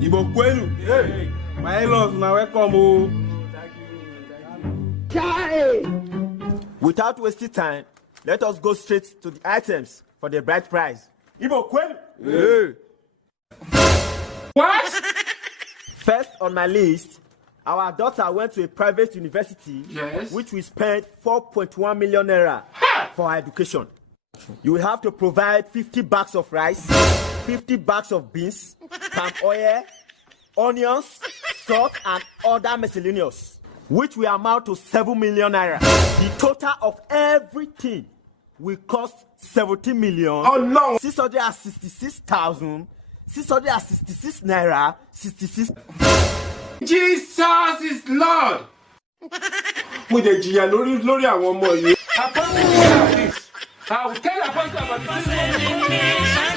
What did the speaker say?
Ibo Kwelu. Hey, my in-laws, now welcome. Without wasting time, let us go straight to the items for the bride price. Ibo Kwelu. Hey. What? First on my list, our daughter went to a private university, which we spent 4.1 million naira for her education. You will have to provide 50 bags of rice, 50 bags of beans, palm oil, onions, salt, and other miscellaneous, which will amount to 7 million naira. The total of everything will cost 17 million. Oh no! 666,666 naira 66. Jesus is Lord. Mo dey jìyà lórí àwọn ọmọ yìí. I will tell Apostle about this.